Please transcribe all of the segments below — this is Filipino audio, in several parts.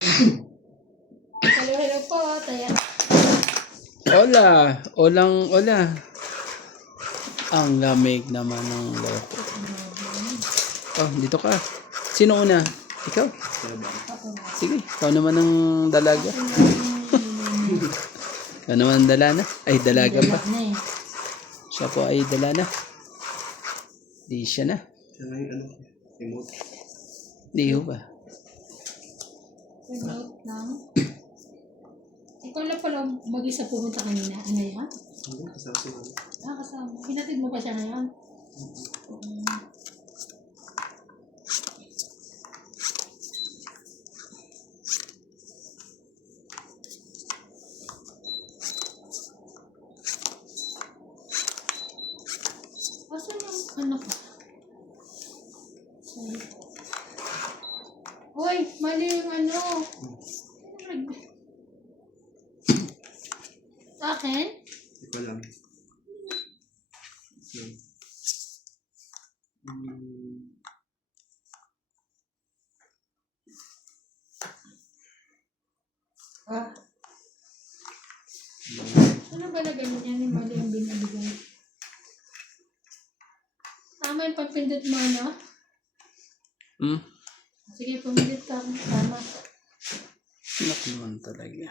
Hello po, Taya. Hola, ola. Ang lamig naman ng loko. Oh, dito ka. Sino una? Ikaw? Sige, ikaw naman ang dalaga. Ikaw naman ang dalana? Ay, dalaga ba? Siya po ay dalana. Di siya na. Siya na yung ano, remote. Di ho ba? Remote lang. Ikaw lang pala mag-isa pumunta kanina. Ano yan? Hindi, kasama si mama. Kasama. Hinatid mo pa siya ngayon? Asan yung ano ko? Sorry. Hoy, mali yung ano. Sa akin? Hindi ko alam. Yan. Ano ba na ganyan yan? Yung mali yung binibigay. Tama yung pagpindot mo, ano? Hmm? Sige, pumindot ka. Tama. Nak naman talaga.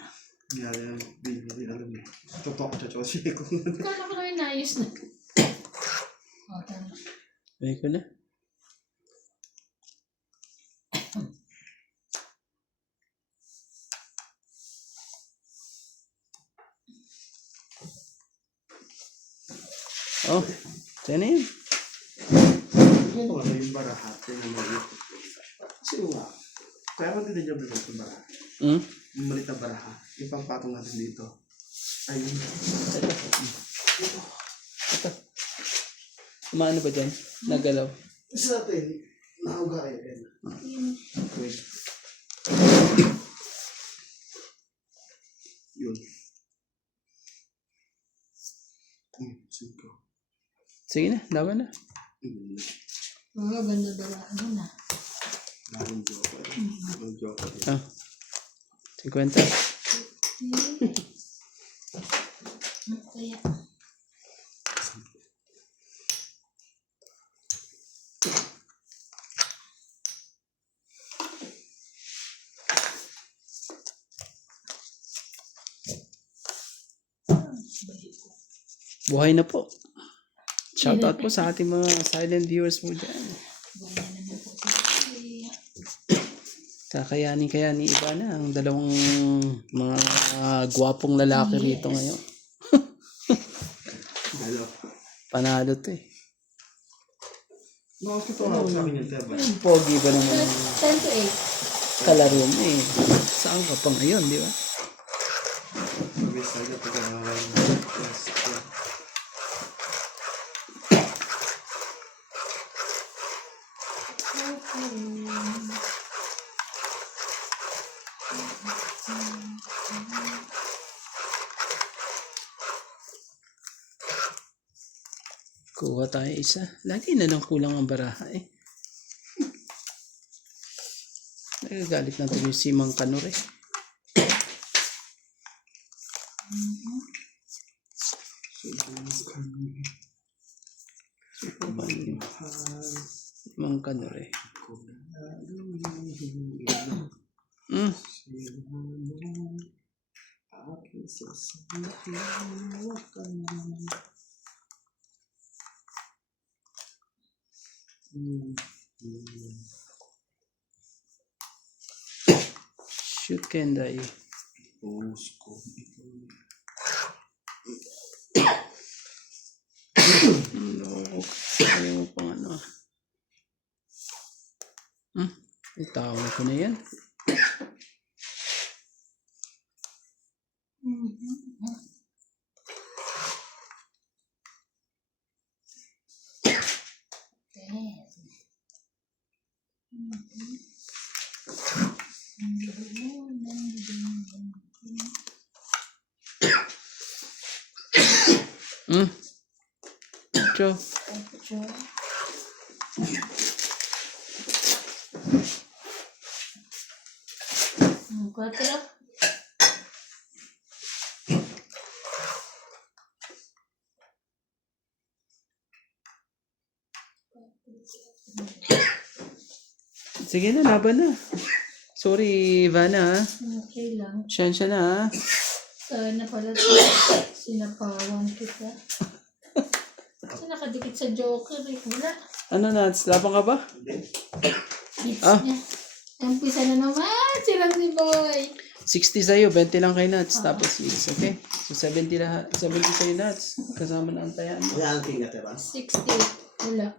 Yan, hindi alam eh. Totoo ko siya ko. Kala ko na yung naayos na. Tama. Ay ko na. Oh, saan na yun? Ito nga yung barahat. Yan ang maliit. Kasi nga, kaya ko din yung barahat yung barahat. Hmm? Yung maliit na barahat. Yung pangpatong natin dito. Ayun. Ito. Umaano ba dyan? Nagalaw. Isa natin, nauga yan. Wait. Yun. Sige. Sige na, laban na. Ganda ba ano na? Ang joke. Ang joke. Ah, 50. Kaya. Buhay na po. Shoutout po sa ating mga silent viewers mo dyan. Buhay na naman po siya. Kakayanin kaya ni Ivana ang dalawang mga gwapong lalaki rito ngayon. Hello. Panalo to eh. Nakakita ako sa akin yung teba. Ang pogi ba naman ang 10 to 8. kalaro mo eh. Saan ka pa ngayon, di ba? Mabis tayo pag yes. Kuha tayo isa. Lagi na lang kulang ang baraha eh. Nagagalit na tuloy si Mang Kanor eh. Mang Kanor eh. Hmm. Shoot Kenday. Pusko. No. Ayaw mo pang ano. Itawag ko na yan. Cho. Ang 4. Sige na, laban na. Sorry, Ivana ha. Okay lang. Siyensya na ha. Sana pala sinapawan kita. Kasi nakadikit sa Joker eh. Wala. Ano Nats, laban ka ba? Hits Ah. niya. Umpisa na naman. Sila ni Boy. 60 sa'yo, 20 lang kay Nats. Tapos is, okay? So 70 lahat. 70 sa'yo Nats. Kasama na ang tayaan mo. Wala ang king ate ba? 60. Wala.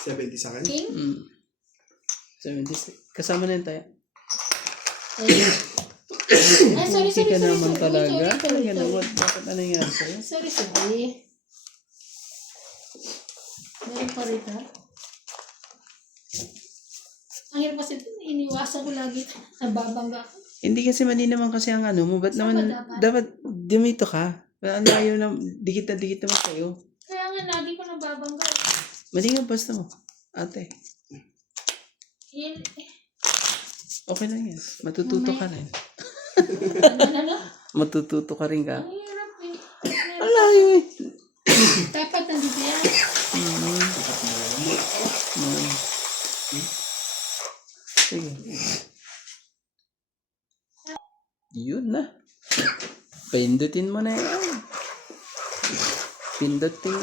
70 sa akin? King? 70. Kasama na yung tayo. Ay, sorry, Okay sorry, ka sorry. naman Sorry, talaga. sorry, Talaga sorry. naman. Bakit ano nangyari sa'yo? Sorry, sorry. Meron pa rin ha? Ang hirap kasi ito, iniwasan ko lagi. Nababangga ako. Hindi kasi mali naman kasi ang ano mo. Ba't Saan naman, ba dapat? dapat dumito ka. Ano ayaw na, dikit naman kayo. Kaya nga, lagi ko nababangga. Mali nga basta mo. Ate, Yan, okay lang yan. Matututo ka rin. ano? Matututo ka rin ka. Ang hirap eh. Ang layo eh. Dapat nandito yan. Sige. Yun na. Pindutin mo na yan. Pindutin.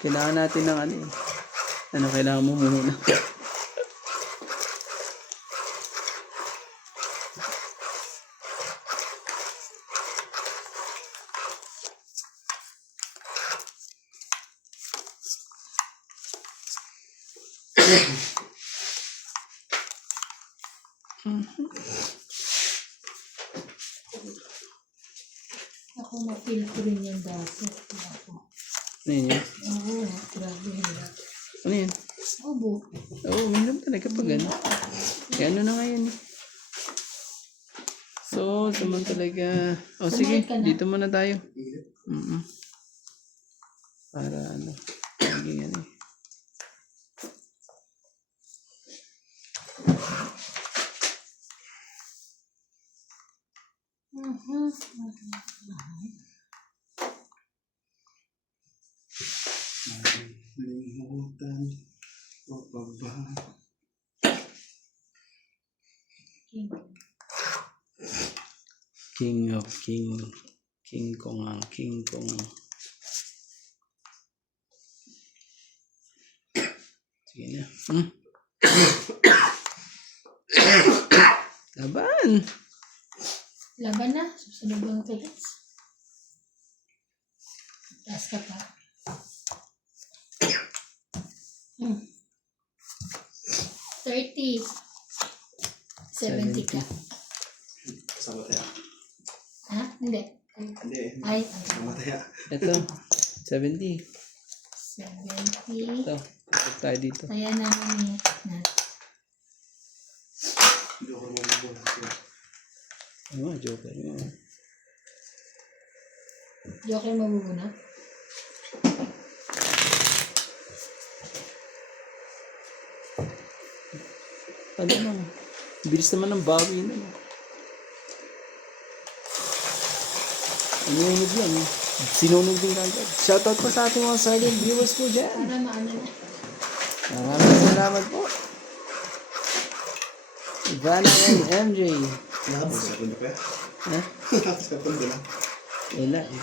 Kailangan natin ng ano eh. Ano kailangan mo muna? Ako na-feel ko rin yan dati. Ako. Ano yun? Oo, grabe hirap. Ano yun? Obo. Oo, mahirap talaga pag ano. Kaya ano na ngayon eh. So, naman talaga. O sige, Sumakit ka na? dito muna tayo. Para ano. Maging ano eh. Limutan. O baba. King of King. King Kong ang King Kong. Sige na. Laban! Laban na. Susunod lang tickets. Taas ka pa. 30. 70 ka. Kasama tayo. Ha? Hindi. Hindi. Ay, Kasama tayo. Ito. 70. 70. Ito. Ito tayo dito. Kaya naman ni na. Hindi ako mabubuhay. Ano, joker mo. Joker mabubunot. Ano naman? Bilis naman ng bawi na. Inuunog yan. Sinunog din kagad. Shoutout po sa ating mga silent viewers po dyan. Para maano na. Maraming salamat po. Ivana and MJ. Nakapos sa pundo pa yan. Ha? Nakapos sa pundo lang. Wala eh.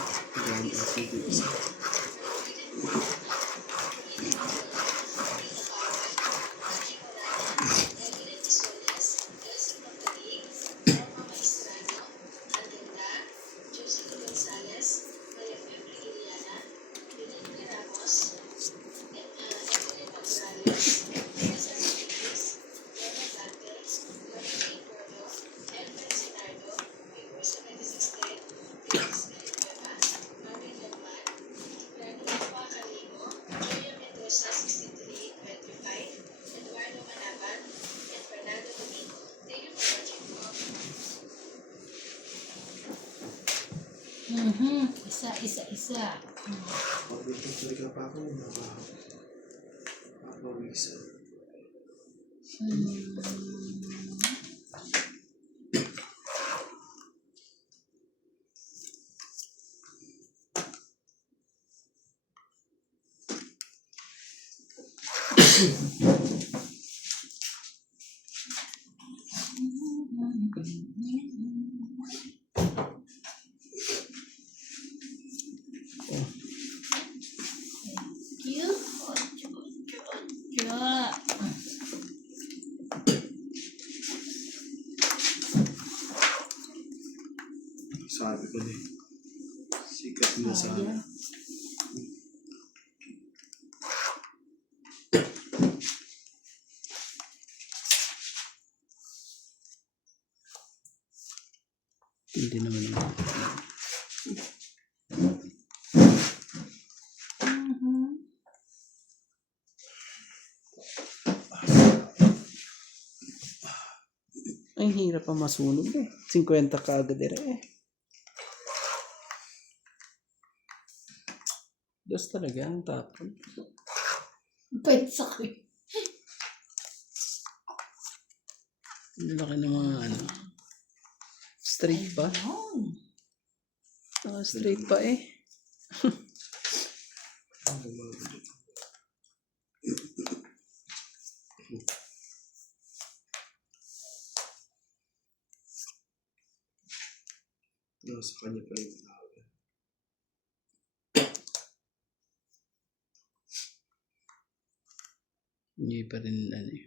Isa. Pag-tuloy ka pa ako. Nakapawisa. Cute. Yeah. Sabi ko na eh. Sikat na sana. Hindi naman naman. Ay, hirap pa masunog eh. 50 ka agad eh. Dos talaga ang tapon. Pwede sa akin. Ang laki ng mga ano. Straight pa. Straight pa eh. Nasa kanya pa yung flower. Hindi pa rin ano eh.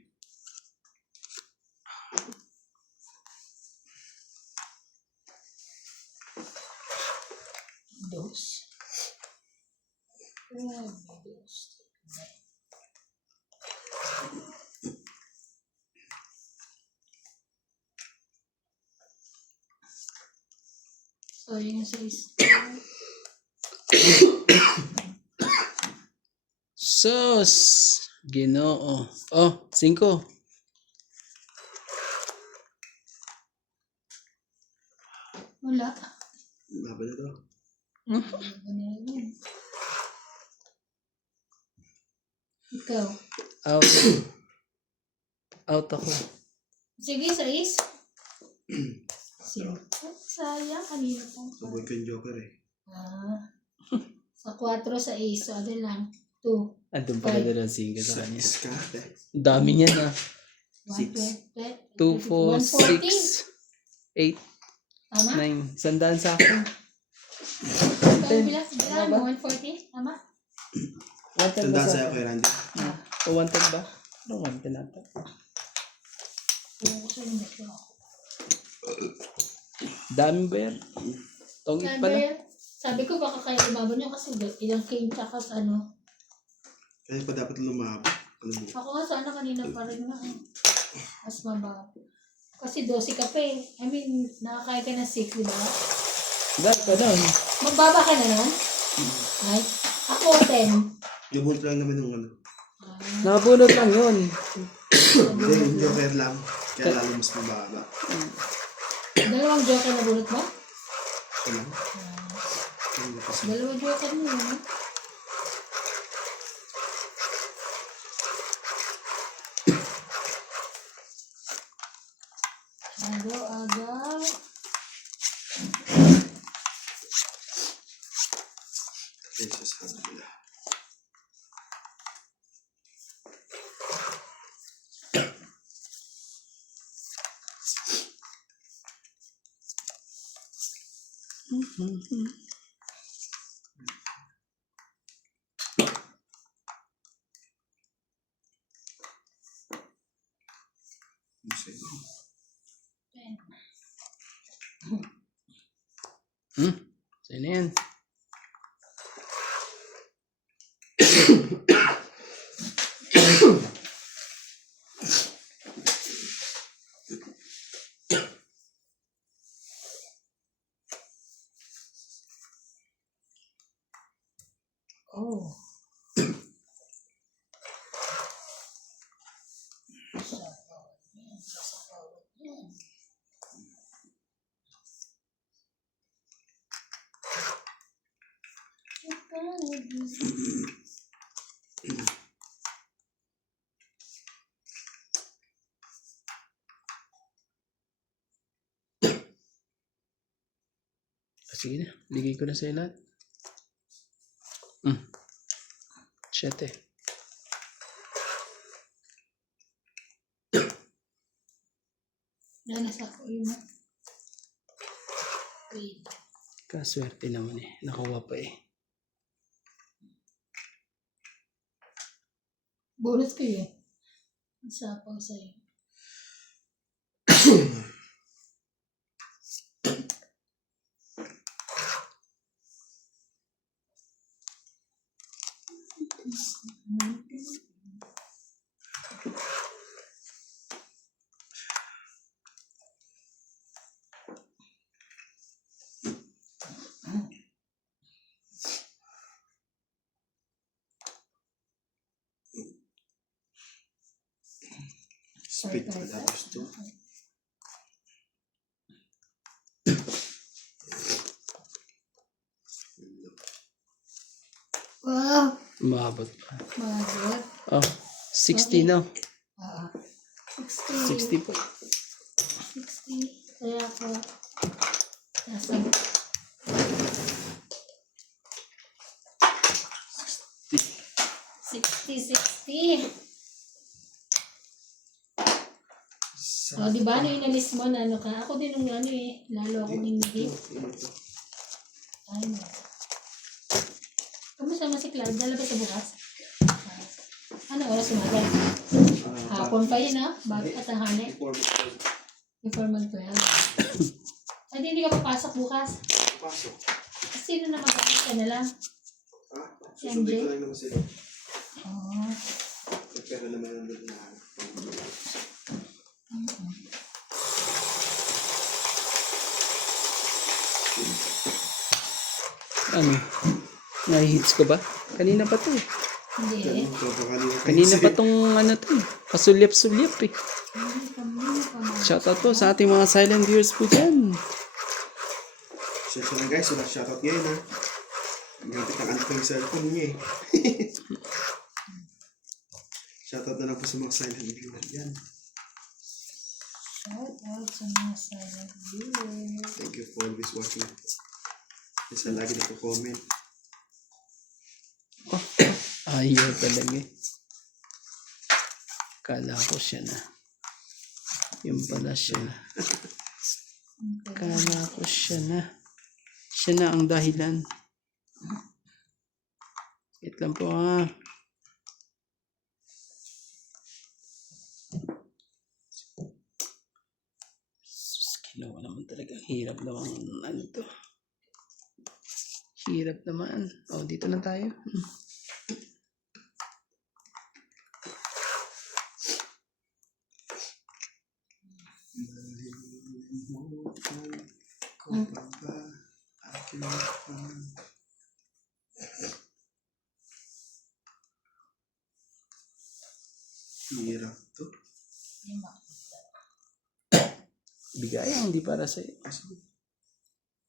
Dos. Dos. So, yung size. Sus! Ginoo. Oh, 5. Wala. Laban na to. Ikaw. Out. Out ako. Sige, size. Sayang, kanina pa. Sabay kang joker eh. Sa 4 sa ace, so ano lang, 2. Andun pala na lang 5 sa kanya. Sa ka. Ang dami niyan ah. 120. 2, 4, 6, 8, Tama? 9. Sandaan sa akin. Ikaw bilang, mo, 140? Tama? 110 ba Tandaan sa sa'yo kay Randy. O 110 ba? Ano 110 ata? Kung ko sa'yo nito. Daming ba yan? Tongit pala. Sabi ko baka kayo lumaban nyo kasi ilang cane tsaka sa ano. Kaya pa dapat lumabot. Ano mo? Ako nga sana kanina pa rin na mas mababa. Kasi 12 ka pa eh. I mean, nakakaya ka ng 6, di ba? Dahil pa doon. Magbaba ka na nun? Ay, ako 10. Yung lang naman yung ano. Nakabunot lang yun. Hindi, yung joker lang. Kaya lalo mas mababa. Dalawang joker na bunot mo? Ito lang. Ano kasi? Dalawang joker mo yun. Agaw. Jesus, hallelujah. Sa'yo na yan. Oh. Sige na. Bigay ko na sa'yo lahat. 7. Nasa ko yun. Wait. Kaswerte naman eh. Nakuha pa eh. Bonus ko yun. Sapaw sa'yo. Speed pa tapos to. Wow! Umabot pa. Magot. Oh, 60 no? Ah. 60. 60 po. 60. Kaya ako nasa 60. O, di ba? Ano yung nalis mo na ano ka? Ako din yung ano eh. Lalo akong inigit. Ay, no. Kamusta mo si Cloud? Dala ba sa bukas? Ano oras umagal? Hapon pa yun ha? Bago at tanghali? Before mag-12. Ay, di hindi ka papasok bukas? Pasok. Sino na mag-aakit ka na lang? Ha? Susundin ko lang naman sila. Oo. Nagpera naman ang doon na. Ano? Nai-hits ko ba? Kanina pa to eh. Hindi. Kanina pa tong ano to eh. Pasulyap-sulyap eh. Shoutout po sa ating mga silent viewers po dyan. Sensya na guys, wala shoutout ngayon ha. Gamit ang anak ko yung cellphone niya eh. Shoutout na lang po sa mga silent viewers yan. Shout out sa mga silent viewers. Thank you for always watching. Isa lagi na po comment. Oh, ayaw talaga eh. Kala ko siya na. Yung pala siya na. Kala ko siya na. Siya na ang dahilan. Wait lang po ha. Sus, kilawa naman talaga. Hirap naman ano to. Hirap naman. Oh, dito na tayo. Hirap to. Bigay ang hindi para sa'yo.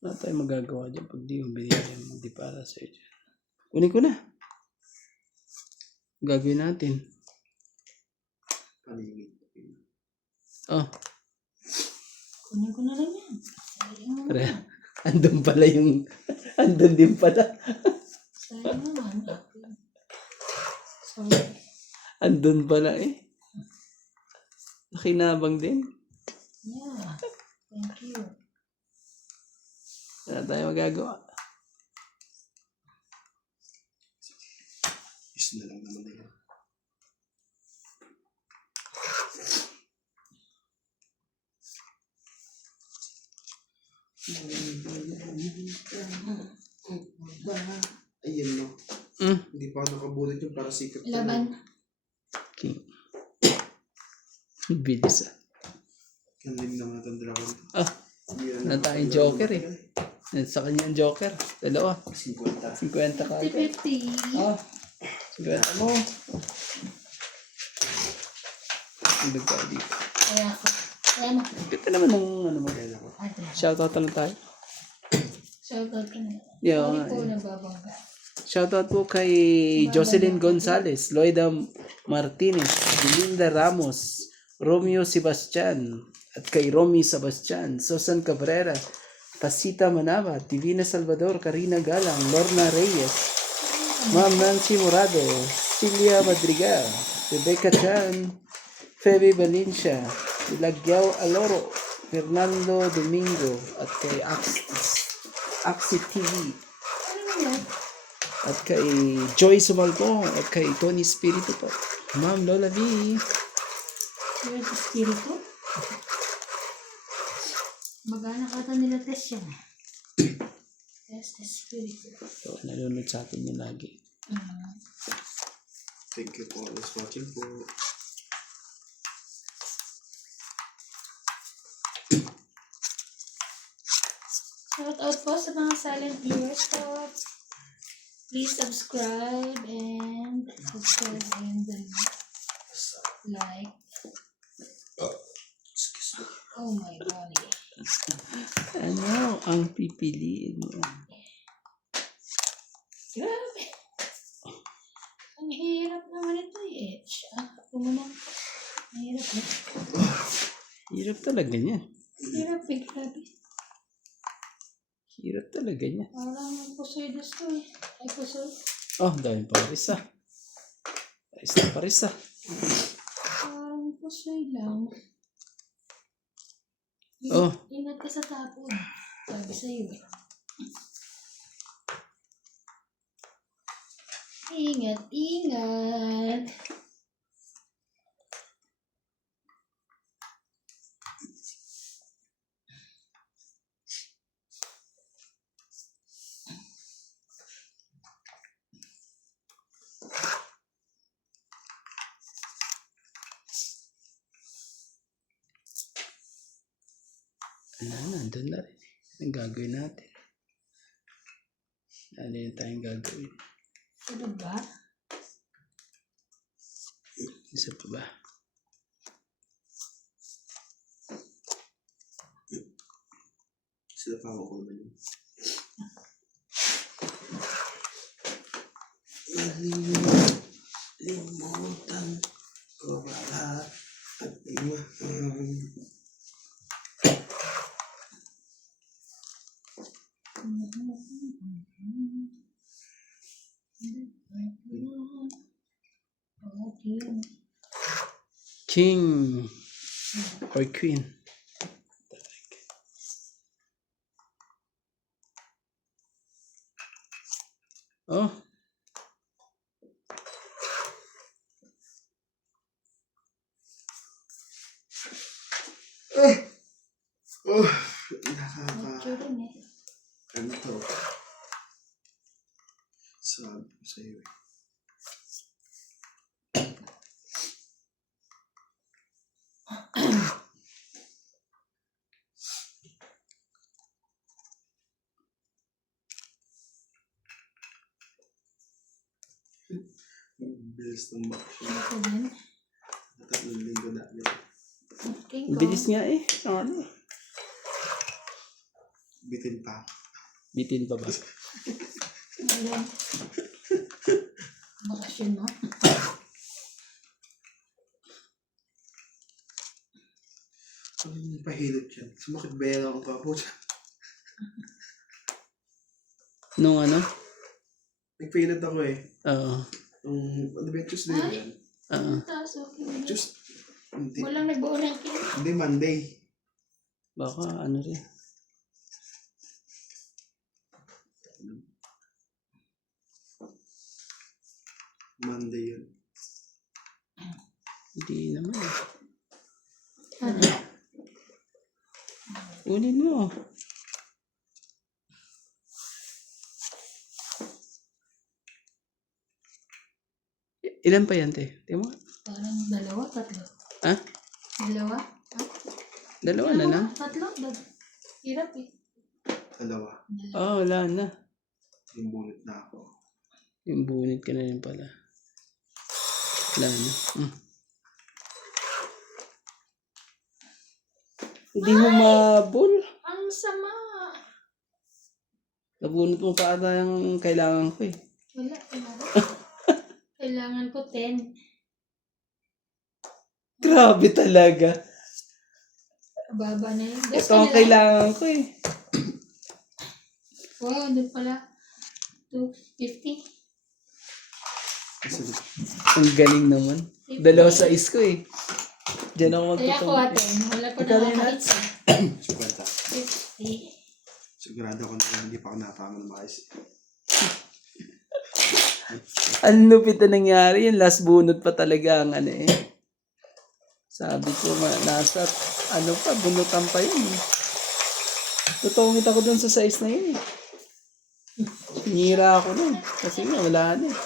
Wala tayong magagawa dyan pag di yung binigyan hindi para sa'yo dyan. Kunin ko na. Gagawin natin. Paningin. Oh, Kunin ko na lang yan. Sayang naman. tara. Andun pala yung... Andun din pala. Sayang naman. Sorry. Andun pala eh. Nakinabang din. Yeah. Thank you. Wala tayong magagawa. Is na lang naman na yan. Ayun no. Hindi pa ako nakabulit yung para sikat. Laban. King. Bilis ah. Kandim naman itong dragon. Ah, na tayong joker eh. Sa kanya ang joker. Dalawa. 50. 50 ka. 50-50. Ah, 50 mo. Hindi ka dito. Kaya ako. Kaya mo. Ganda naman ng ano mo. Kaya ako. Ate. Shoutout lang tayo. Shoutout ka na. Yeah, Sorry nga po, eh. nababangga. Shoutout po kay Jocelyn Gonzalez, Loida Martinez, Belinda Ramos, Romeo Sebastian, at kay Romy Sebastian, Susan Cabrera, Pasita Manaba, Divina Salvador, Karina Galang, Lorna Reyes, Ma'am Nancy Morado, Celia Madrigal, Rebecca Chan, Feby Valencia, Ilagyaw Aloro, Fernando Domingo at kay Axie TV Ano naman? at kay Joy Sumalbong at kay Tony Spirito po. Ma'am Lola V. Yung espiritu? Magana kata nila test yan. Test espiritu. So, nalunod sa atin yun lagi. Thank you for always watching po. Shout out po sa mga silent viewers po. Please subscribe and like. Oh my God. Ano ang pipiliin mo? Grabe. Ang hirap naman ito eh. Ako naman. Mahirap eh. Hirap talaga niya. Hirap eh. Grabe. Hirap talaga niya. Parang pusoy gusto eh. Ay pusoy. Oh, dahil paris ah. Paris ah. Parang pusoy lang. Oh. Ingat ka sa tapon. Sabi sa'yo eh. Ingat, ingat. Nandun na rin. Ang gagawin natin. Ano yung tayong gagawin? Ano ba? Isa pa ba? Sila pa ako naman yun. Limutan ko ba lahat at imahan. King or queen? Oh. Medyo rin eh. Ano to? Sabi ko sa'yo eh. Bilis ng bakasyon. Ako din. Tatlong linggo na rin. King Ang bilis nga eh. Ano? Bitin pa. Bitin pa ba? Ayan. Bakasyon mo. Ang pahilot yan. Sumakit ba yan ako pa po? Nung ano? Nagpahilot ako eh. Oo. Ano ba yung Tuesday Ay. yan? Oo. Taas okay. Hindi. Walang nagbuo ng king. Hindi, Monday. Baka ano rin. Monday yun. Hindi naman. Ano? Unin mo. Ilan pa yan, te? Tingnan mo. Parang dalawa, tatlo. Ha? Dalawa? Dalawa na lang? Tatlo? Hirap eh. Dalawa. Oh, wala na. Yung bunit na ako. Yung bunit ka na rin pala. Wala na. Hindi mo mabul. Ang sama. Nabunot mo pa ata yung kailangan ko eh. Wala. Kailangan ko 10. Grabe talaga. Baba na yun. Ito ang kailangan ko eh. Wow, doon pala. 250. Kasi Ang galing naman. Dalawa sa is ko eh. Diyan ako Kaya ko magtutumot. atin. Wala pa Ikaw na rin, kahit isa. 50. 50. Sigurado ako na hindi pa ako natama ng maayos. Ang lupit na nangyari. Yung last bunot pa talaga ang ano eh. Sabi ko, nasa, ano pa, bunutan pa yun eh. Tutungit ako dun sa size na yun eh. Hinira ako nun. Kasi nga, wala na eh.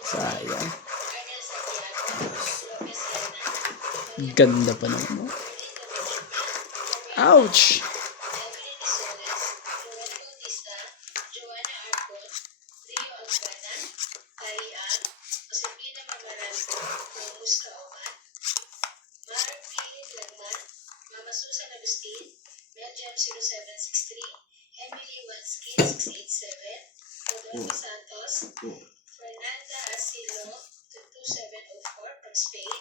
Sayang. Ganda pa naman. Ouch! Oh. Fernanda Asilo, 2704 from Spain.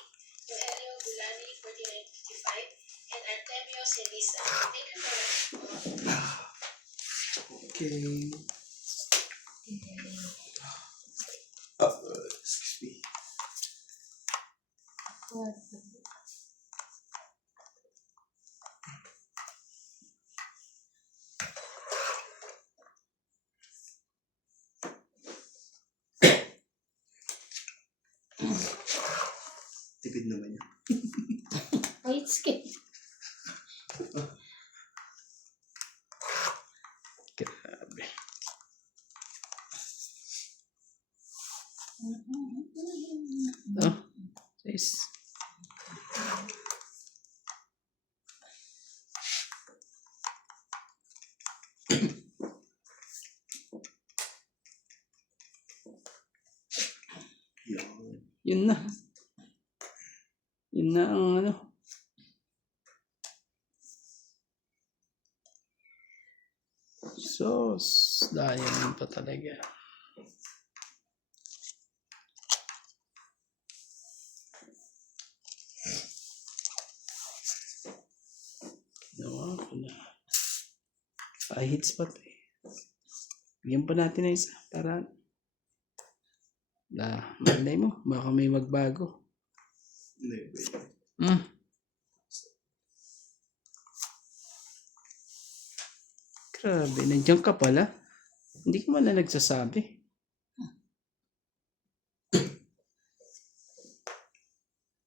Rogelio Bulani, 4955. And Artemio Celisa. Thank you very much. Okay. Excuse me. What? Tipid naman yun. White skin. Grabe. Oh, nice. Yan. Yun na. Yun na ang ano. Sauce. Diamond pa talaga. Nawa ko na. Hits pa to eh. Bigyan pa natin na isa para malay mo. Baka may magbago. Hindi, wait. Grabe, nandiyan ka pala. Hindi ka man na nagsasabi.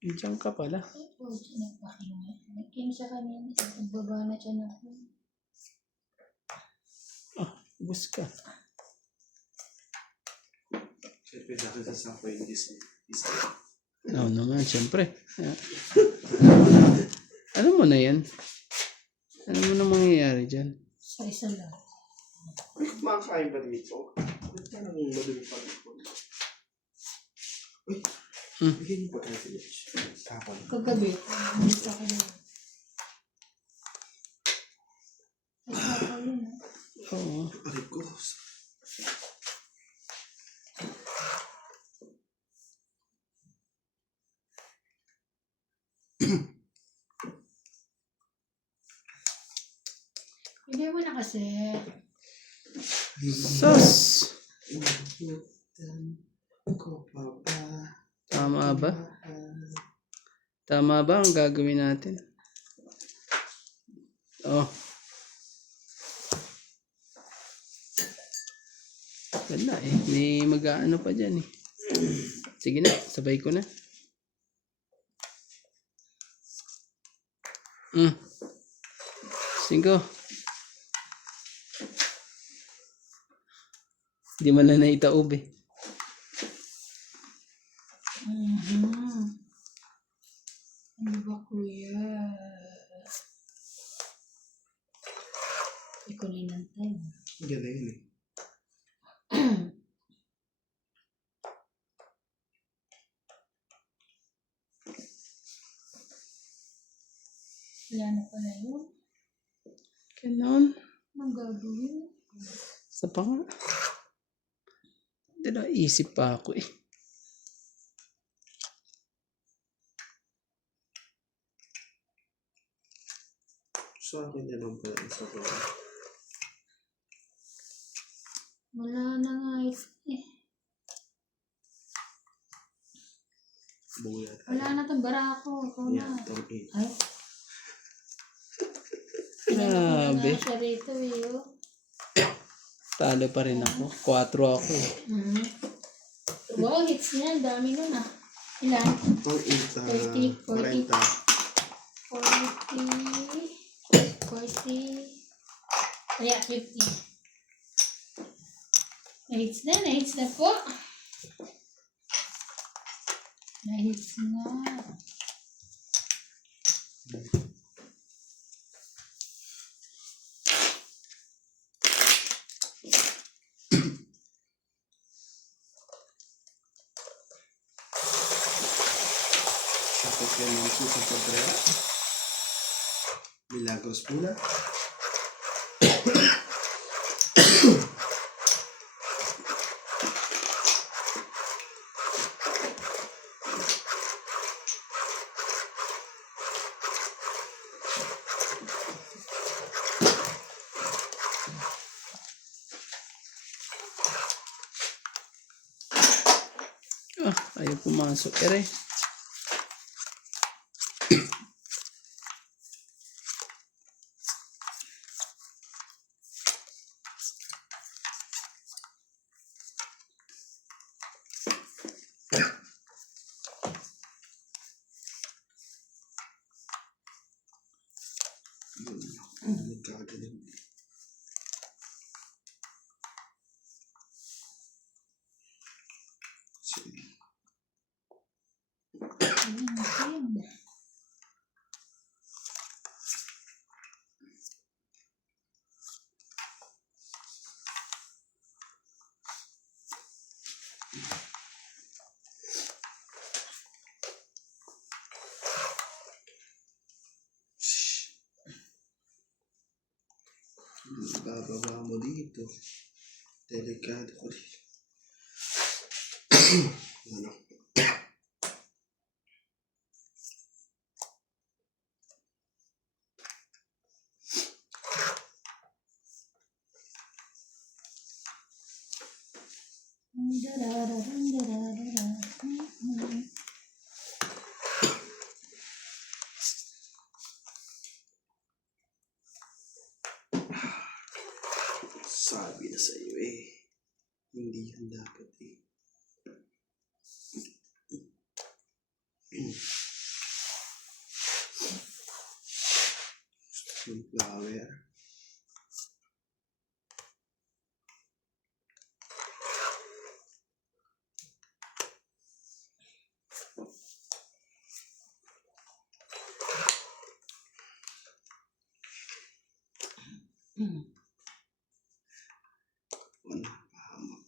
Nandiyan ka pala. Oh, nagpakinga. Nagking siya kanina. Nagbaba na siya na. Ubus ka. Siyempre, dahil sa sampo yung Disney. Oo naman, syempre. Alam mo na yan. Alam mo na mangyayari dyan. Sa isa lang. Uy, kumakain ba dito? Ba't parang madumi pa dito? Uy, bigyan niyo pa tayo sa Dutch. Kapon. Kagabi. Gusto ko na. Ay, ako yun ah. Oo. Aray ko. Hindi mo na kasi. Sus! Ko pa ba? Tama ba? Tama ba ang gagawin natin? Oh. Wala eh. May mag-aano pa dyan eh. Sige na, sabay ko na. 5. Di man na naitaob eh. Ano ba kuya? Hindi ko na inantay. Galing eh. Wala na pala yun. Ganon. Anong gagawin? Sa pa nga. Hindi na isip pa ako eh. Sa akin na lang pala isa ko. Wala na nga ito eh. Buya. Wala na itong bara ako. Ikaw na. Yan, itong 8. Ay. Grabe. Siya rito eh. Oh. Talo pa rin ako. 4 ako eh. Mhm. Wow, hits niya. Dami nun ah. Ilan? Itong 8, 30, 40. 40. 40. Kaya 50. Na-hits na po. Na-hits na. Tapos yan yung Susan Cabrera. Milagros muna. Ayaw pumasok. Ere. Nagkagaling. Sige. Ayun. Bababa mo dito. Delikado ko rin. Ano? Sabi na sa iyo eh. Hindi yan dapat eh. Sunflower. Ano? Pahamak.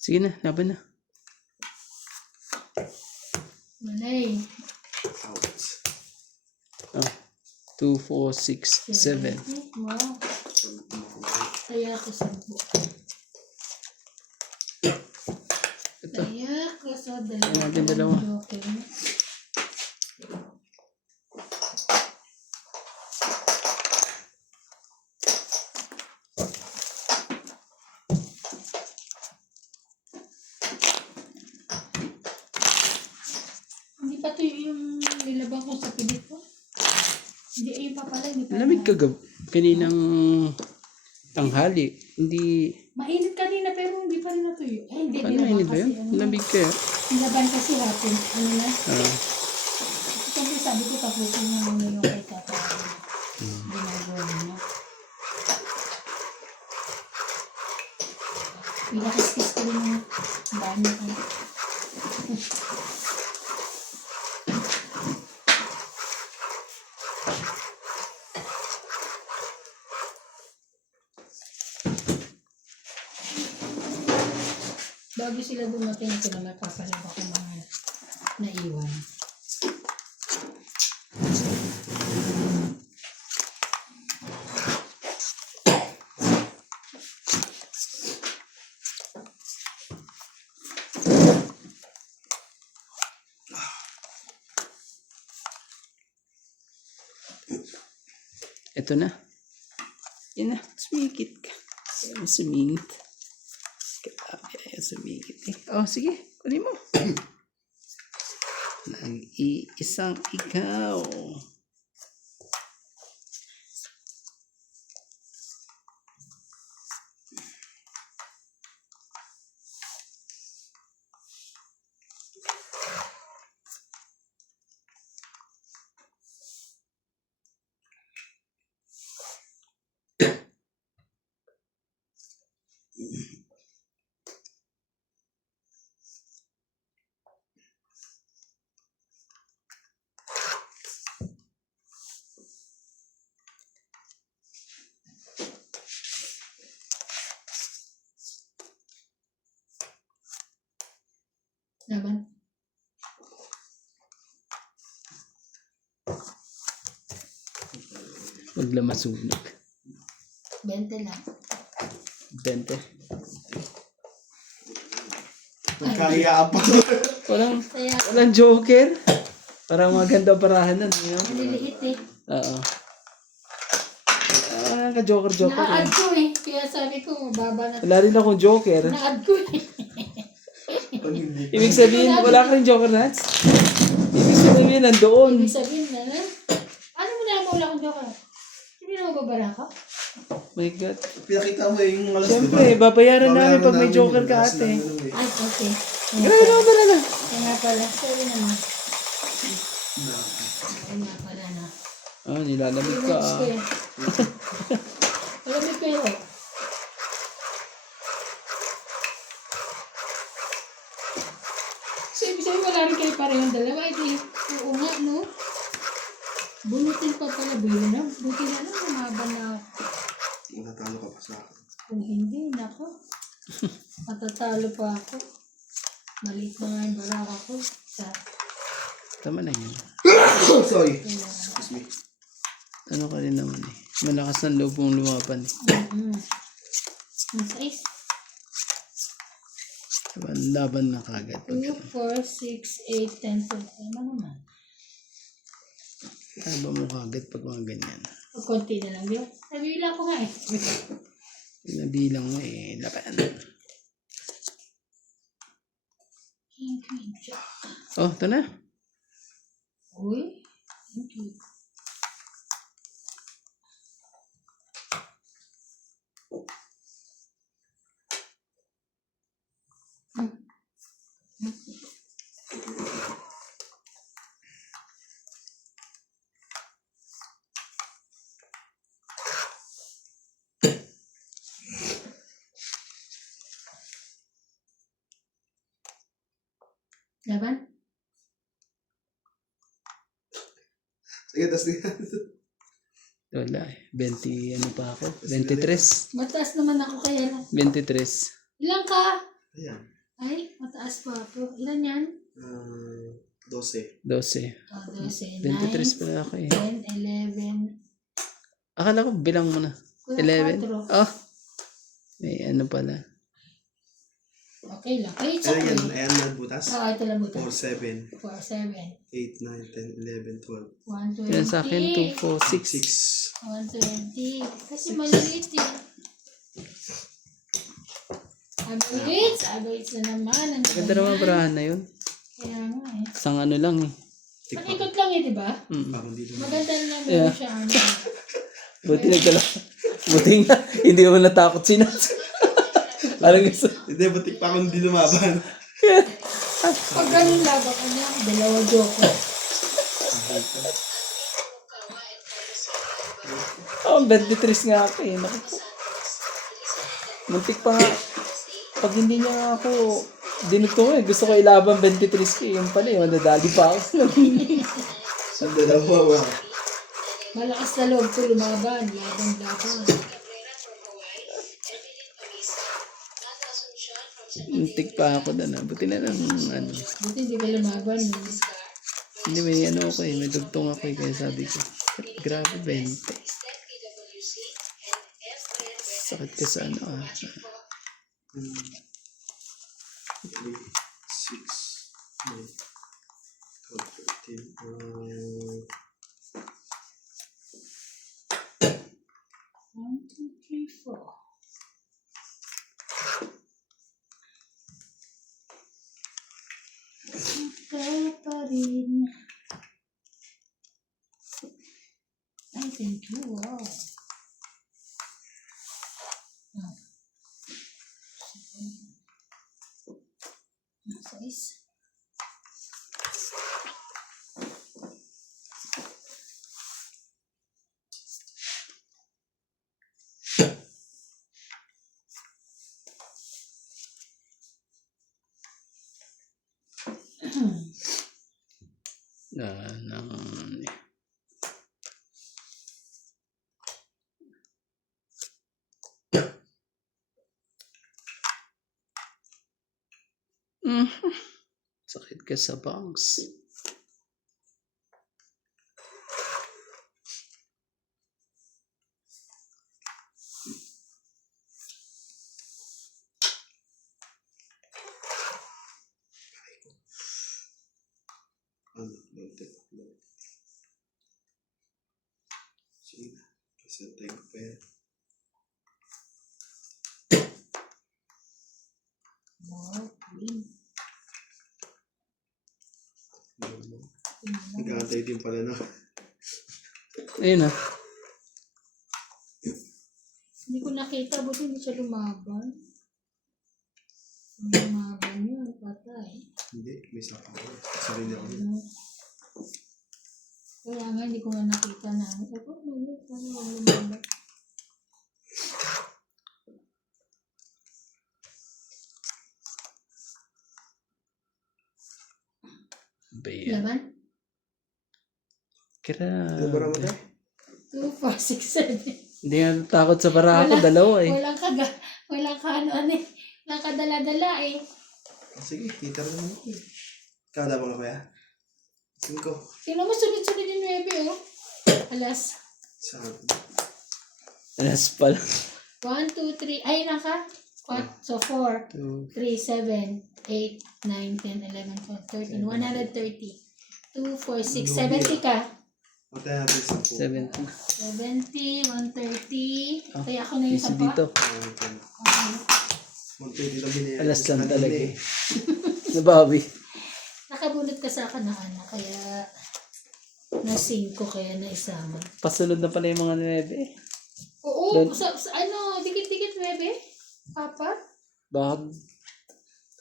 Sige na, laban na. Malay. Out. Oh. 2, 4, 6, 7. Wow. Kaya ko sabi. Ito. Kaya ko sa Ayan natin dalawa. Okay. Hindi pa to yung nilabang ko sa pilit ko. Hindi, ayun pa pala. Hindi pa Lamig kaninang tanghali. Hindi. Mainit kanina pero hindi pa rin natuyo. Ay, hindi. Paano Nilabang init ba kasi. yun? Ano, Lamig kaya. nilaban kasi hapon. Ano na? Ah. Siyempre sabi ko tapusin mo muna yung kay Tata. Ginagawa mo. Pinakis-kis ko rin yung banyo ko. Bago sila dumating, ito na magpapalag ako mga naiwan. Ito na. Yan na. Sumikit ka. Ayaw sumingit. Grabe, ayaw sumingit eh. Oh, sige. Kunin mo. Nag-iisang ikaw. Laban. Huwag lang masunog. 20 lang. 20. Nagkahiyaan pa. Kaya, Walang joker. Parang maganda parahan nun. You know? maliliit eh. Oo. Ka-joker-joker. Na-add ko eh. Kaya sabi ko, mababa na. Wala rin akong joker. Na-add ko eh. Ibig sabihin, wala ka rin joker nuts? Ibig sabihin, nandoon. Ibig sabihin na, ano mo na wala akong joker? Hindi na mababara ka? My God. Pinakita mo yung alas Siyempre, babayaran namin pag may joker ka ate. Ay, okay. Grabe naman pala na. Kaya nga pala, sorry naman. Kaya nga pala na. Ah, nilalamig ka Relax ko ah. eh. Malamig ko yun. So, ibig sabihin wala rin kayo parehong dalawa. Ito oo nga, no? Bunutin pa pala. Buti na lang, lumaban na ako. Natalo ka pa sa akin. Kung hindi, nako. Matatalo pa ako. Maliit na nga yung baraka ko. Tama na yun. Sorry. Excuse me. Ano ka rin naman eh. Malakas ng loob mong lumapan eh. Ang size. Diba, laban na kagad. 2, 4, 6, 8, 10, 12. Ano naman? Laban mo kagad pag mga ganyan. O konti na lang yun. Nabila ko nga eh. Nabilang mo eh. Laban. Oh, ito na. Uy. Thank you. Laban? Sige, tas din. Wala eh. 20, ano pa ako? 23. Mataas naman ako kaya lang. 23. Ilan ka? Ayan. Ay, mataas pa ako. Ilan yan? 12. 12. Oh, 12. 23 pala ako eh. 10, 11. Akala ko bilang mo na. Kulang 11. 4. Oh. May ano pala. Okay lang. Ay, Ayan tsaka yan. yun. Ayan na butas. Ito lang buta. 4, 7, 4, 7. 8, 9, 10, 11, 12. 120. Yan sa akin, 2, 4, 6. 6. 120. Kasi maliit eh. Agawits na naman. Ang Maganda naman parahan na yun. Kaya nga eh. Isang ano lang eh. Ang ikot lang eh, di ba? Parang dito. Maganda na lang Yeah. siya. Ano. Buti nagdala. Buti nga. Hindi naman natakot si Nats. Parang gusto. Hindi, butik pa akong hindi lumaban. Pag ganun laban ka niya, dalawa joke. Oh, 23 nga ako eh. Naku. Muntik pa nga. Pag hindi niya nga ako dinuto ko eh. Gusto ko ilaban 23 eh. Yung pala eh. Madadali pa ako. Ang dalawa. Malakas na loob ko lumaban. Laban. Asuncion from San Muntik pa ako doon ah. Buti na lang, ano. Buti hindi ka lumaban. Eh. Hindi, may ano ako eh. May dugtong ako eh. Kaya sabi ko, grabe, 20. PWC and FRN Sakit ka sa ano ah. 3, 6, 9, 12, 13. 1, 2, 3, 4. Ikaw pa rin. Ay, thank you. Wow. Ah. Size. Nang... Sakit ka sa bangs. Ano, sige na. Kasi tayo ko pa yan. Wow, green. Nag-aantay din pala na. Ayun ah. Hindi ko nakita, buti hindi siya lumaban. Lumaban yun, patay. Hindi, may saka ako. Sarili ako yun. Ano? Kaya nga, hindi ko nga nakita na. Ako, paano lumaban? Bayan. Laban? Ano ba naman Grabe. tayo? 2, 4, 6, 7. Hindi nga takot sa baraha ko, dalawa eh. Walang ano eh. Walang kadala-dala eh. Sige, tita rin naman ako eh. Kada ba nga kaya? 5. Tingnan mo, sunod-sunod yung 9 oh. Alas. Sabi. Alas pala. 1, 2, 3. Ay, naka. So, 4, 3, 7, 8, 9, 10, 11, 12, 13. 130. 2, 4, 6, 70 ka. Matay natin sa 70. 70, 130. Ah, Kaya ako na yung Easy sapa. dito. Okay. Monte dito binili. Alas lang Kanina talaga. eh. Nabawi. Nakabunot ka sa akin ng ano. Kaya na 5 kaya na isama. Pasunod na pala yung mga 9. Oo, Doon. sa ano, dikit-dikit 9. Papa? Bakit?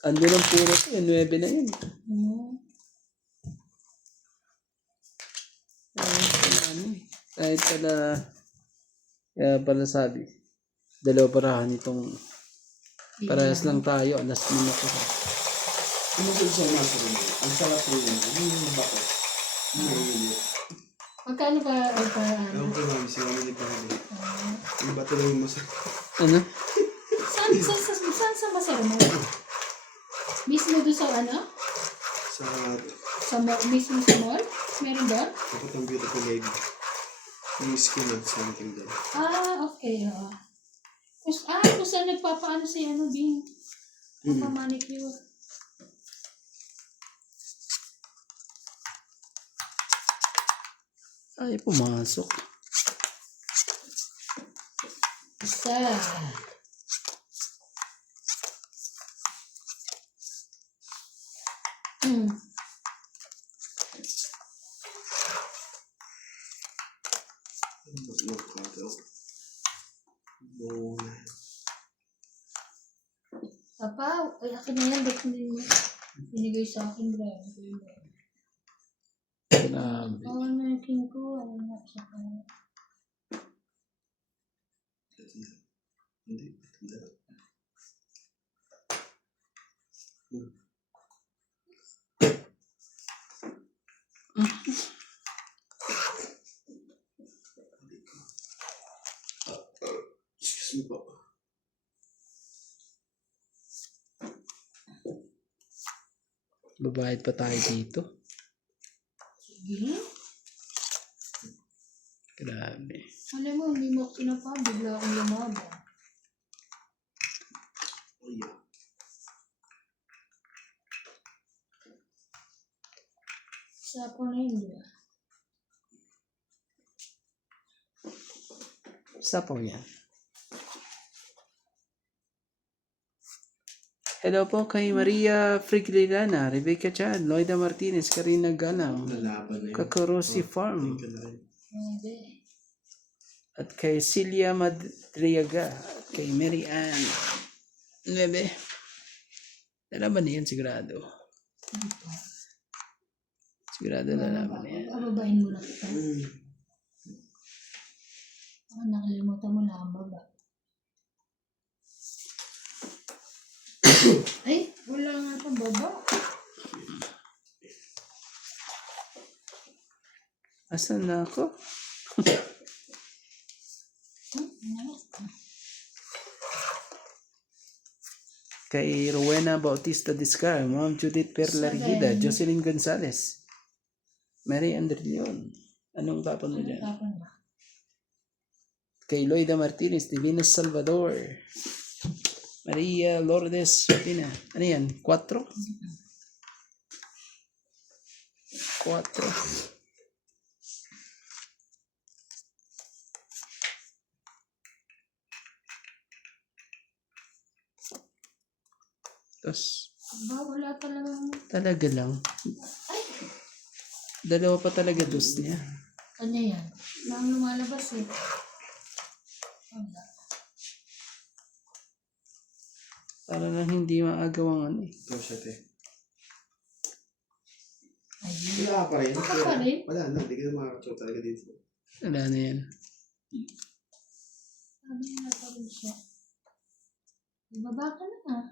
Andun ang puro ko, 9 na yun. Kahit pala, kaya pala sabi, dalawa parahan itong, parehas lang tayo, alas mo ko. Ano ba sa mga sarili? Ang sarap po yun. Ano yung bako? Ano yung Magkano ka ay para ano? Ewan ko namin, si Mami ni Pahali. Yung bato lang yung masarap. Ano? Saan sa masaya mo? Mismo doon sa ano? Sa Mismo sa mall? Meron doon? dapat ang beautiful lady. Yung skin and something doon. Ah, okay. Kung saan nagpapaano si ano, Bing? Nagpamanicure. Ay, pumasok. Isa. Papa, ay akin na yan. Ba't hindi mo binigay sa akin? Grabe ko yun. Grabe. Nakin ko. Ano nga siya pa. Hindi. Excuse me po. Babayad pa tayo dito. Sige. Grabe. Alam mo, hindi mo ako pinapa. Bigla akong lumabang. Oh, yeah. Sapo na yun, di ba? Sapaw yan. Hello po kay Maria Friglilana, Rebecca Chan, Loida Martinez, Karina Galang, Lalaban na yun. Kakorosi Farm, Ika na rin. Hindi. at kay Celia Madriaga, at kay Mary Ann. 9. Lalaban na yan, sigurado. Sigurado lalaban na yan. Ababain mo na kita. Nakalimutan mo na ang baba. Ay, wala nga sa baba. Asan na ako? Kay Rowena Bautista Discar, Ma'am Judith Perla Rigida, Jocelyn Gonzalez, Mary Andre Leon. Anong tapon mo dyan? Tapon ba? Kay Loida Martinez, Divina Salvador, Maria Lourdes Pina. Ano yan? 4? 4. Tapos, Ba, wala talagang... talaga lang. Dalawa pa talaga dos niya. Kanya yan. Lang lumalabas eh. Wala. Para lang hindi maagawang ano eh. Ito siya, te. Ayun. Wala pa rin. Baka pa rin. Wala na. Hindi ka na makakatawa talaga dito. Wala na yan. Sabi na pa rin siya. Ibaba ka na ah.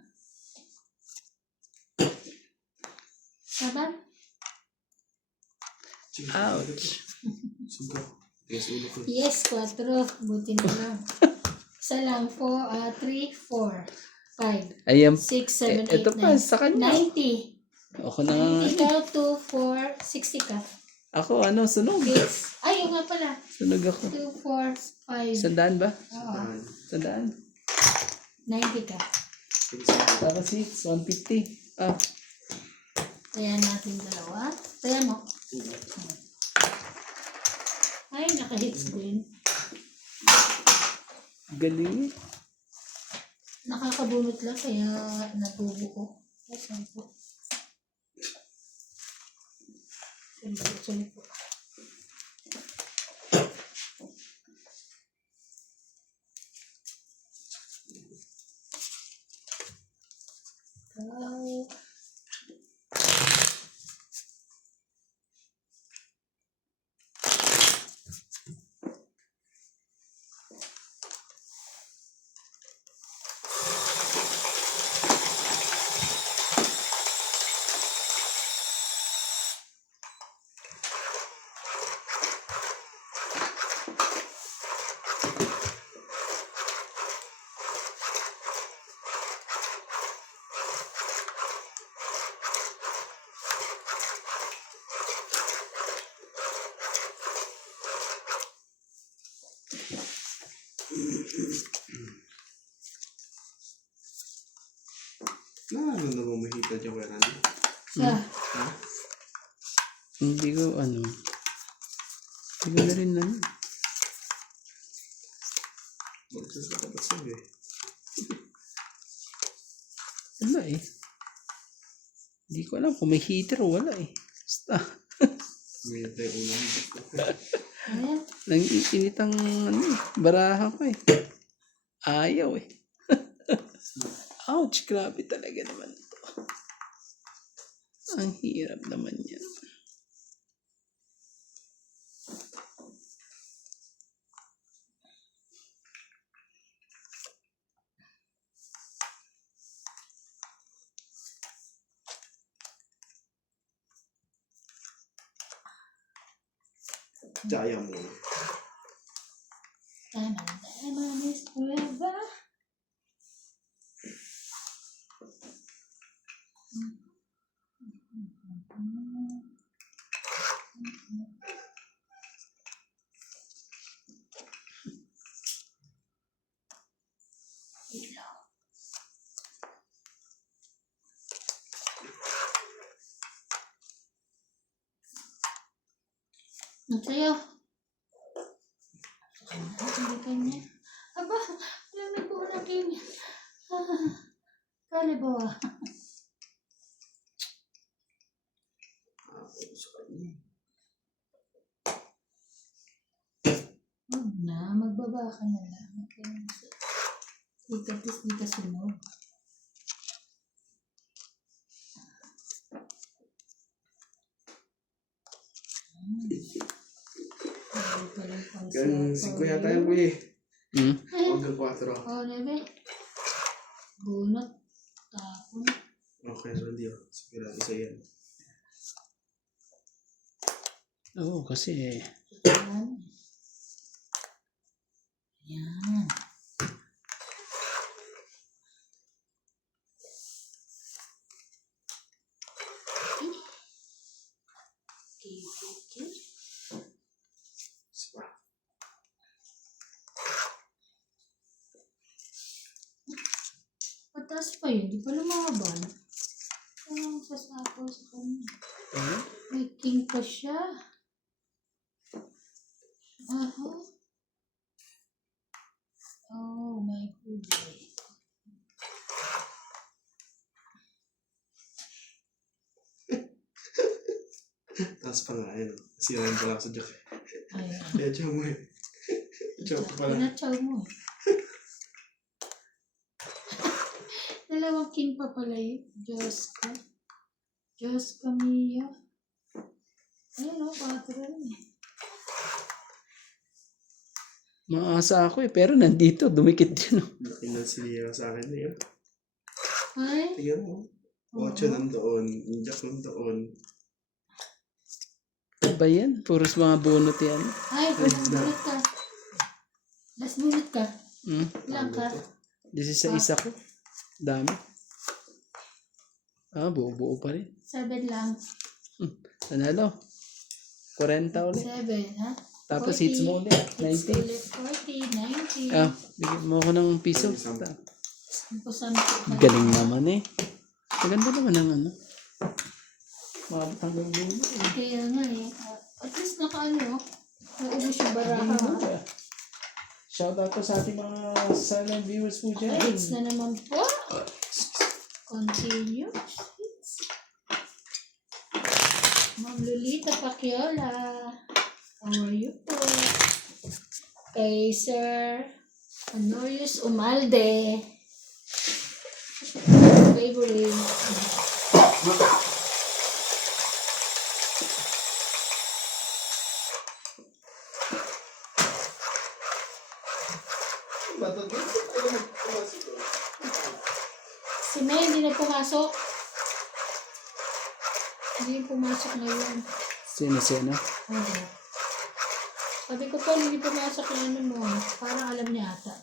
Saban? Sige, Ouch. Sugo. Yes, ulo ko. Yes, 4. Buti na lang. Isa lang. 3, 4, 5, Ayan. 6, 7, 8, Ito pa, sa kanya. 90. Ako na nga. 90 ka, 2, 4, 60 ka. Ako ano, sunog. 6. Ay, yung nga pala. Sunog ako. 2, 4, 5. Sandaan ba? Oo. Sandaan. 90 ka. Tapos 6, 150. Ah, Ayan natin dalawa. Ayan mo. Ay, naka-hits din. galing. Nakakabunot lang kaya natubo ko. Ay, sampo. Sampo. Ay. Ano mo mahita dyan, Kuya Randy? Sa, Ha? Hindi ko ano. Hindi ko na rin ano. Magsasabi ka ba't sabi? Wala eh. Hindi ko alam kung may heater o wala eh. Basta. May tayo ulang. ayan. Nanginit ang ano, eh, baraha ko eh. Ayaw eh. Ouch, grabe talaga naman to. Ang hirap naman yan. Jaya mo. Time is forever. Nagsayaw. Hindi kanya. Aba, alam na po na kanya. Kalibawa. Sa kanya. Huwag na, magbaba ka na lang. Ikatis di ka sunod. Gan 5 yata yan, kuya. Hmm? Hanggang 4. Oh, nebe. Bunot. Tapon. Okay, so hindi. Sige lang, isa yan. Oo, kasi Yan. Yan. Okay, okay. Isa pa. Pataas pa yun, di pa lumaban. Anong sasako sa kanya? May king pa siya. Aha. Oh, my goodness. Taas pa nga yan. Sirain pa lang sa joke. Ayan. Kaya chow mo eh. Chow pa pala. Pinachaw mo. Dalawang king pa pala yun. Diyos ka. Diyos ka, Mia. Ayan o, patron eh. maasa ako eh. Pero nandito, dumikit din. Oh. Laki na siliya sa akin eh. Ay, Tingnan mo. 8 nandoon. Yung jack nandoon. Ano ba yan? Puros mga bunot yan. ay, bunot ka. Last bunot ka. Hmm? Ilang ka? This is sa isa ko. Dami. Ah, buo-buo pa rin. 7 lang. Nanalo. 40 ulit. 7, ha? Tapos 40. hits mo ulit. Hits 90. ulit. 40, 90. Ah, bigyan mo ako ng piso. Sampu. Galing naman eh. Maganda naman ang ano. Mabot hanggang dulo. Kaya nga eh. At least nakaano. Naubos yung baraha. Shout out po sa ating mga silent viewers po dyan. Hits na naman po. Continue. Hits. Ma'am Lolita Pacquiaola. How are you po? Kay Sir Honorius Umalde. Favorite. Si May hindi na pumasok. Hindi pumasok ngayon. Sino? Oo. Sabi ko po, hindi pumasok na ano mo. Parang alam niya ata.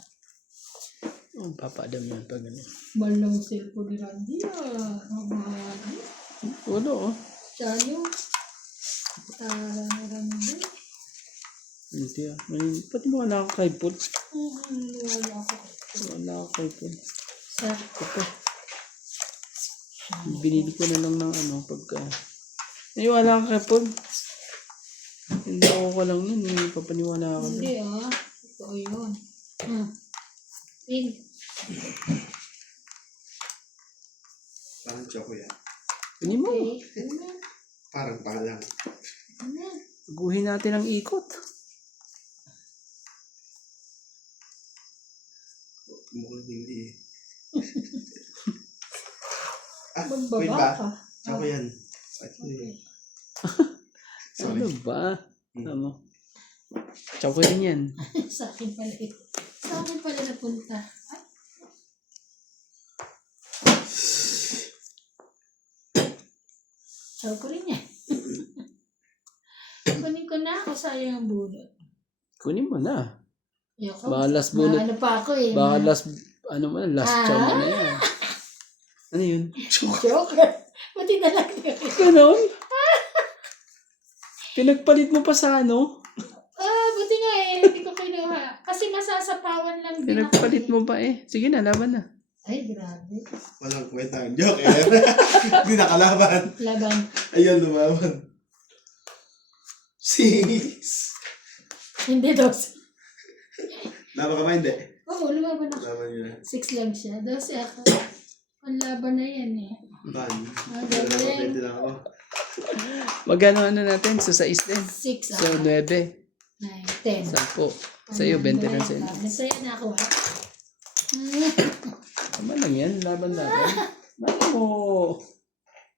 Oh, papadam yan pag ano. Malang cellphone ni Randy Mahal. Wala oh. Chayo. Tara na Randy. Hindi ah. Pati mo wala ka kay Paul. Wala ako. Wala ka kay Paul. Sa Ito. Binili ko na lang ng ano pagka. Ay, wala ka kay Paul. Hindi ako lang nun. Papaniwala ako. hindi ito yun. Pin. Parang choco yan. Hindi mo. Okay. Parang palang. Ano? Guhin natin ang ikot. Mukhang hindi eh. Wait Magbaba ba? ka. Choco yan. Sakit mo Okay. eh. Sorry. Ano ba? Ano? Choco din yan. Sa akin pala ito. Sa akin pala napunta. Ay. Saw ko rin yan. Kunin ko na ako, sayang ang bunot. Kunin mo na. Yoko. Baka last bunot. Ano pa ako eh. Baka last, ano mo na, last chow mo na yan. Ano yun? Joke. Buti na lang yun. Ganon? Pinagpalit mo pa sa ano? Buti nga eh. Hindi ko kinuha. Kasi masasapawan lang din ako. Pinagpalit mo pa eh. Sige na, laban na. Ay, grabe. Walang kwenta ang joke eh. Hindi nakalaban. Laban. Ayun, lumaban. 6. Hindi, 12. Laban ka ba? Hindi. Oo, lumaban ako. Laban niya. 6 lang siya. 12 ako. Ang laban na yan eh. Ban. galing. Pwede lang ako. Magkano ano natin? So, 6 din. 6 So, ako. 9. 9, 10. 10. Sa iyo, 20 lang sa inyo. Masaya na ako ha. Tama lang yan. Laban natin. Bakit mo?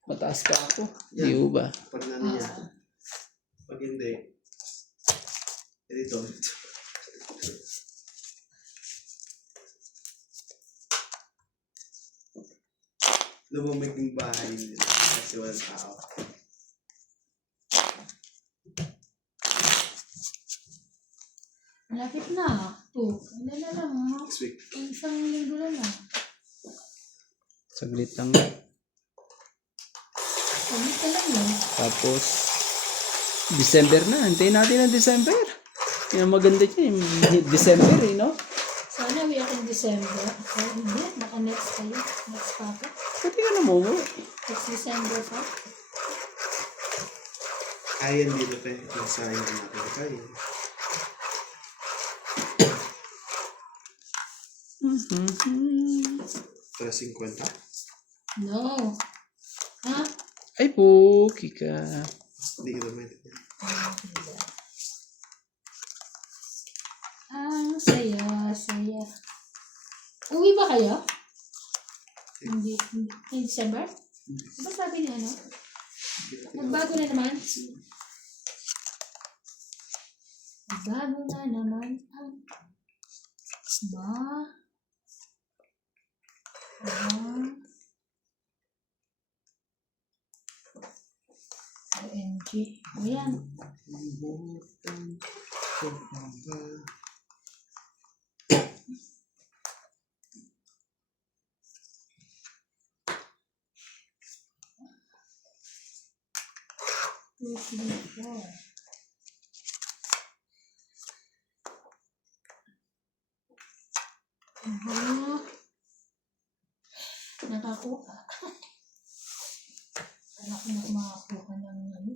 Mataas pa ako. Di ho ba? Pag nano niya. Pag hindi. Dito. Lumamig yung bahay nila kasi walang tao. Malapit na. 2. Ano na lang ha. Next week. Isang linggo na lang. Saglit lang yan. Sabi ka lang yun. Tapos, December na. Hintayin natin ang December. Yung maganda dyan, yung December eh, no? Sana uwi ako ng December. Oh, hindi. Baka next kayo. Next pa ako. Pwede ka na mo. Next December pa. Kaya dito pa yung nasahin natin. Kaya. Para 50. No. Ha? Ay po, Kika. Hindi kita maintindihan. Ang saya, saya. Uwi ba kayo? Hindi. Hindi. December? Ano sabi niya, ano? Nagbago na naman? Nagbago na naman ang... Ba? OMG. Ayan. Two, three, four. Nakakuha. Anak ko na makakuha ng ano.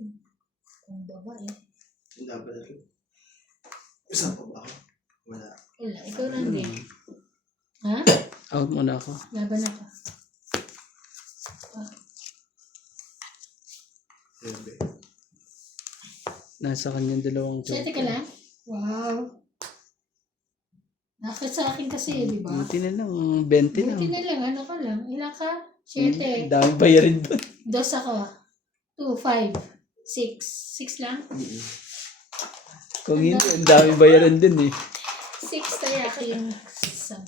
Ang baba eh. Ang dapat na ito. Isang pa ba ako? Wala. Wala. Ikaw lang din. Ha? Out muna ako. Laban ako. Siyempre. Nasa kanyang dalawang Sete ka lang? Wow. Nasa sa akin kasi, di ba? Buti na lang, 20 lang. Buti na lang. Ano ka lang? Ilang ka? 7. Daming bayarin doon. 2 ako. 2, 5, 6. 6 lang? Kung hindi, ang daming bayarin din eh. 6 tayo ako yung 10.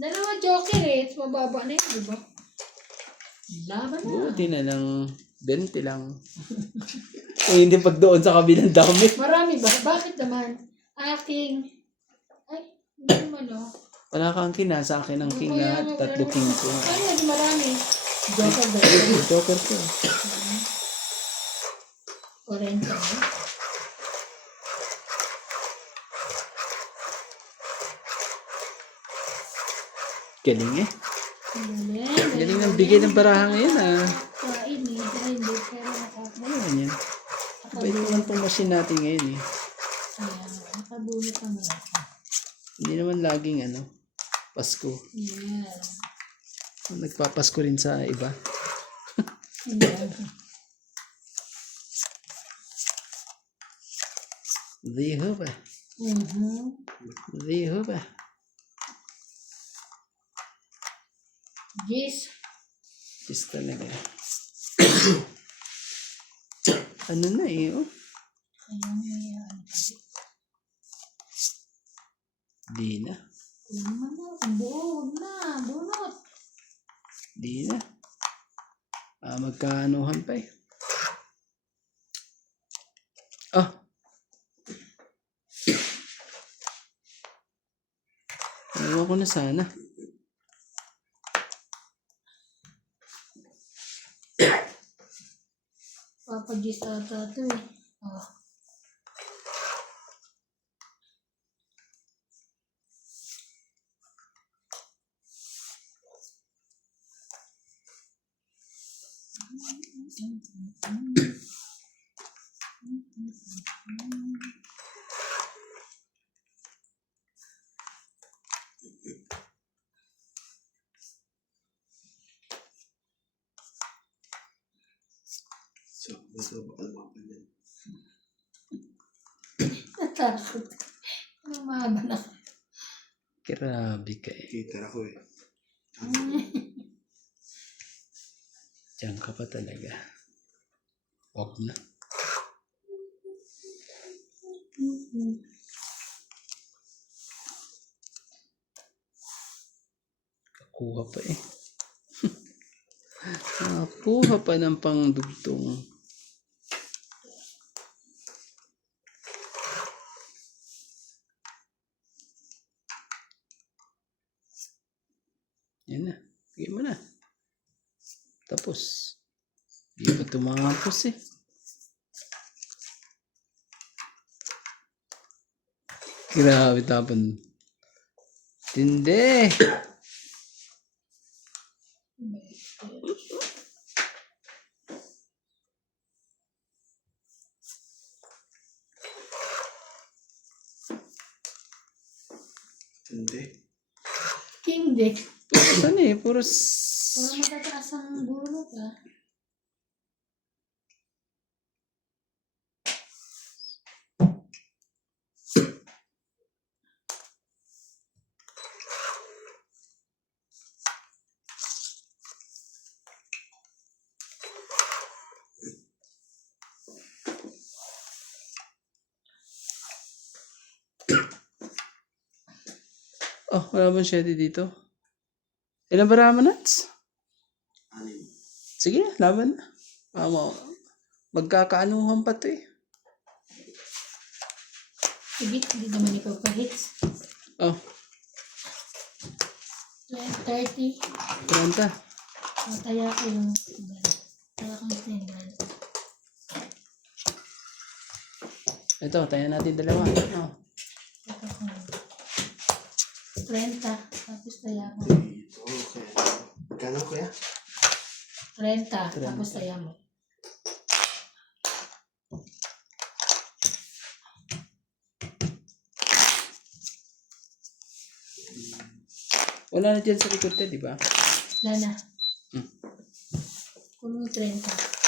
Dalawa joker eh. Mababa na yun, di ba? Laban na. Buti na lang, 20 lang. Kung hindi pag doon sa kabilang dami. Marami ba? Bakit naman? Aking... Ay, hindi naman oh. Wala kang kina, sa akin ang king Kaya lahat, nga, wala 3 king naman. ko. Ay, hindi marami. Joker ba? Joker ko. 40 na. Galing eh. Galing. Galing ng bigay ng baraha ngayon ah. Kain eh. Dahil hindi. Pero nakakabunot. Ayun yan. Pwede naman itong machine natin ngayon eh. Ayan. Nakabunot naman ako. Hindi naman laging ano, Pasko. Yes. Nagpapasko rin sa iba. Ayan. Di ho ba? Di ho ba? Yes. Is talaga. Ano na eh, oh. Ayan. Di na. Naman na. Buod na. Bunot. Di na. Magkaanuhan pa eh. Ah. Ewan ko na sana. Papa Gis ata ito eh. Oh. So, magagawa ka naman pa yan. Natakot. Ano mahaba na. Grabe ka eh. Kita ako eh. Diyan ka pa talaga. Wag na. Kakuha pa eh. Nakakuha pa ng pangdugtong. Yan na. Bigyan mo na. Tapos. Hindi pa tumapos eh. Grabe tapon. Tindi. Hindi. King deck. Saan eh? Puro Puro matataas ang bulo ka. Oh, wala bang shady dito? Ilan ba ramen nuts? Anin. Sige, laban na. Magkakaanuhan pa to eh. Sige, hindi naman ipapahits. Oh, 30. 30. Taya ko yung taya kong stendan. Ito, tayo natin dalawa. Oh. 30. Tapos taya ko. Dito, kaya. Magkano kuya? 30. Tapos taya mo. Wala na dyan sa likod ka, di ba? Wala na. Hmm. Kulong 30.